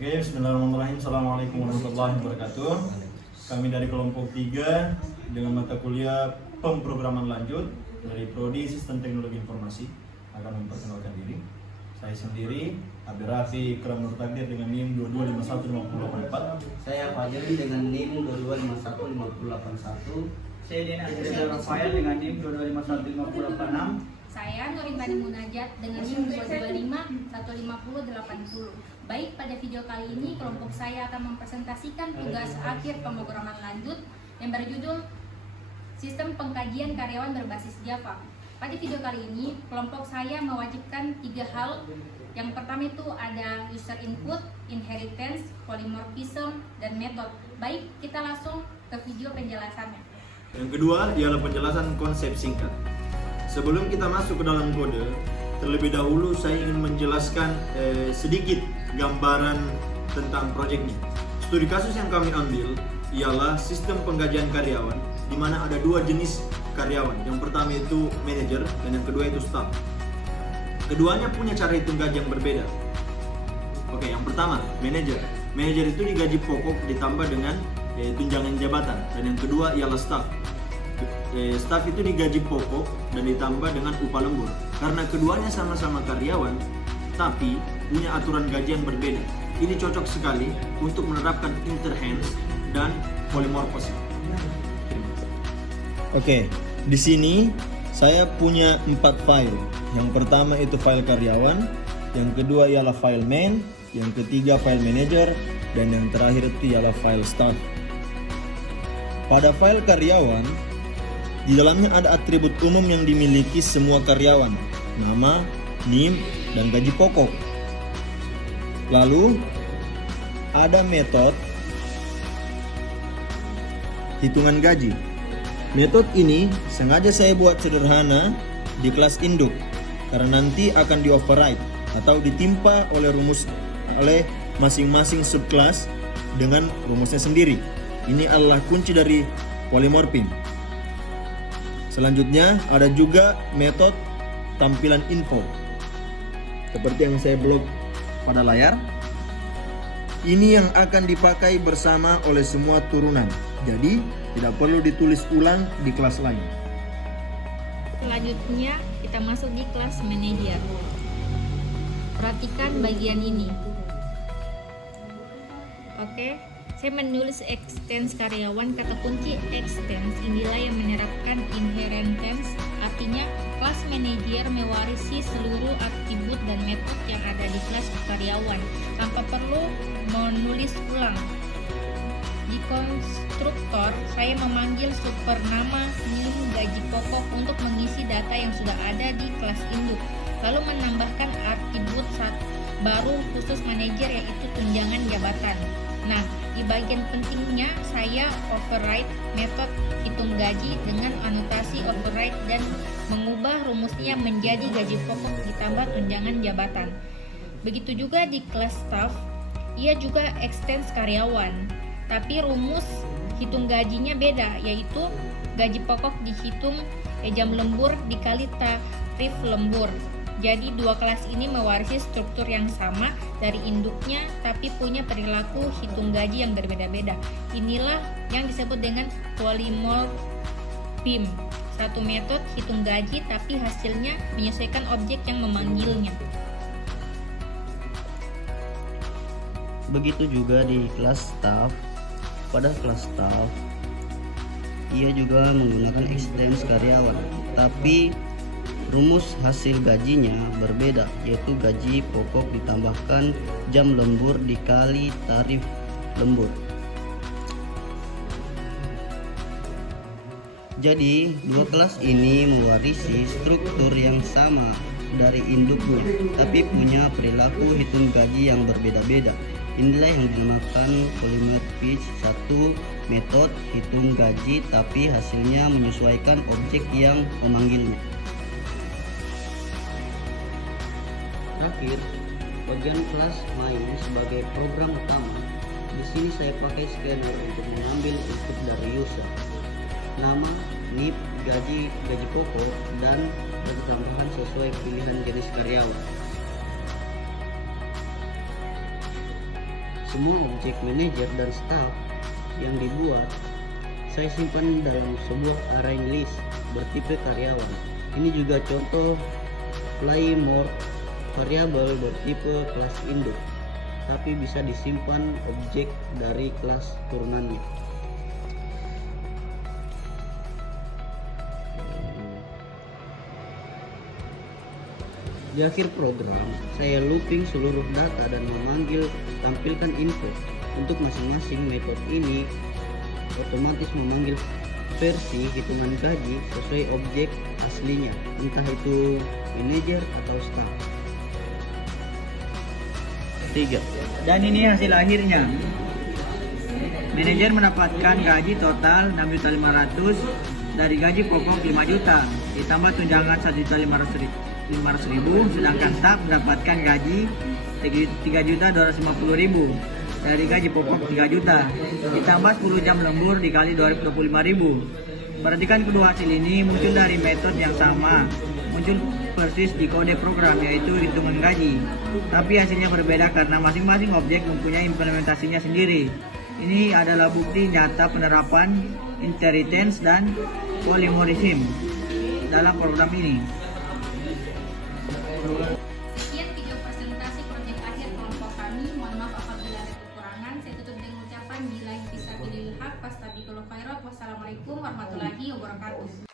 Oke, bismillahirrahmanirrahim. Assalamualaikum warahmatullahi wabarakatuh. Kami dari kelompok 3 dengan mata kuliah pemrograman lanjut dari Prodi Sistem Teknologi Informasi akan memperkenalkan diri. Saya sendiri, Abi Rafi Ikram Nur Takdir dengan NIM 22515884. Saya Fajri dengan NIM 22515081. Saya Dena Azriel Rafael dengan NIM 22515086. Saya Nurin Bani Munajat dengan NIM 225-150-80. Baik, pada video kali ini kelompok saya akan mempresentasikan tugas akhir pemrograman lanjut yang berjudul Sistem Pengkajian Karyawan Berbasis Java. Pada video kali ini, kelompok saya mewajibkan 3 hal. Yang pertama itu ada user input, inheritance, polymorphism, dan method. Baik, kita langsung ke video penjelasannya. Yang kedua ialah penjelasan konsep singkat. Sebelum kita masuk ke dalam kode, terlebih dahulu saya ingin menjelaskan sedikit gambaran tentang proyek ini. Studi kasus yang kami ambil ialah sistem penggajian karyawan, di mana ada 2 jenis karyawan. Yang pertama itu manajer dan yang kedua itu staff. Keduanya punya cara hitung gaji yang berbeda. Oke, yang pertama manajer. Manajer itu digaji pokok ditambah dengan tunjangan jabatan, dan yang kedua ialah staff. Staff itu digaji pokok dan ditambah dengan upah lembur. Karena keduanya sama-sama karyawan, tapi punya aturan gaji yang berbeda. Ini cocok sekali untuk menerapkan interhands dan polymorphism. Oke, di sini saya punya 4 file. Yang pertama itu file karyawan, yang kedua ialah file main, yang ketiga file manager, dan yang terakhir itu ialah file staff. Pada file karyawan, di dalamnya ada atribut umum yang dimiliki semua karyawan, nama, NIM, dan gaji pokok. Lalu ada metode hitungan gaji. Metode ini sengaja saya buat sederhana di kelas induk karena nanti akan di-override atau ditimpa oleh masing-masing subclass dengan rumusnya sendiri. Ini adalah kunci dari polymorphism. Selanjutnya ada juga metode tampilan info seperti yang saya blok pada layar. Ini yang akan dipakai bersama oleh semua turunan, jadi tidak perlu ditulis ulang di kelas lain. Selanjutnya kita masuk di kelas manager. Perhatikan bagian ini. Oke, saya menulis extends karyawan. Kata kunci extends inilah yang menerapkan inheritance, artinya kelas manager mewarisi seluruh atribut dan metode yang ada di kelas karyawan tanpa perlu menulis ulang. Di konstruktor, saya memanggil super nama NIM gaji pokok untuk mengisi data yang sudah ada di kelas induk, lalu menambahkan atribut baru khusus manajer, yaitu tunjangan jabatan. Nah, di bagian pentingnya saya override metode hitung gaji dengan anotasi override dan mengubah rumusnya menjadi gaji pokok ditambah tunjangan jabatan. Begitu juga di kelas staff, ia juga extends karyawan, tapi rumus hitung gajinya beda, yaitu gaji pokok dihitung jam lembur dikali tarif lembur. Jadi 2 kelas ini mewarisi struktur yang sama dari induknya, tapi punya perilaku hitung gaji yang berbeda-beda. Inilah yang disebut dengan polymorphism. Satu metode hitung gaji, tapi hasilnya menyesuaikan objek yang memanggilnya. Begitu juga di kelas staff. Pada kelas staff, ia juga menggunakan extends karyawan, tapi rumus hasil gajinya berbeda, yaitu gaji pokok ditambahkan jam lembur dikali tarif lembur. Jadi 2 kelas ini mewarisi struktur yang sama dari induknya, tapi punya perilaku hitung gaji yang berbeda-beda. Inilah yang digunakan polymorphism. Satu metode hitung gaji, tapi hasilnya menyesuaikan objek yang memanggilnya. Terakhir, bagian kelas main sebagai program utama. Di sini saya pakai scanner untuk mengambil input dari user, nama, NIM, gaji pokok, dan gaji tambahan sesuai pilihan jenis karyawan. Semua objek manajer dan staff yang dibuat saya simpan dalam sebuah array list bertipe karyawan. Ini juga contoh fly more variable bertipe kelas induk, tapi bisa disimpan objek dari kelas turunannya. Di akhir program, saya looping seluruh data dan memanggil tampilkan info. Untuk masing-masing metode ini otomatis memanggil versi hitungan gaji sesuai objek aslinya, entah itu manajer atau staff. 3. Dan ini hasil akhirnya. Manajer mendapatkan gaji total 6.500.000 dari gaji pokok 5 juta ditambah tunjangan 1.500.000, sedangkan staf mendapatkan gaji 3.250.000 dari gaji pokok 3 juta ditambah 10 jam lembur dikali 225.000. Perhatikan kedua hasil ini muncul dari metode yang sama, muncul persis di kode program yaitu hitungan gaji, tapi hasilnya berbeda karena masing-masing objek mempunyai implementasinya sendiri. Ini adalah bukti nyata penerapan inheritance dan polymorphism dalam program ini. Sekian video presentasi proyek akhir kelompok kami. Mohon maaf apabila ada kekurangan. Saya tutup dengan ucapan billahi fisabilil haq, fastabikul khairat. Wassalamualaikum warahmatullahi wabarakatuh.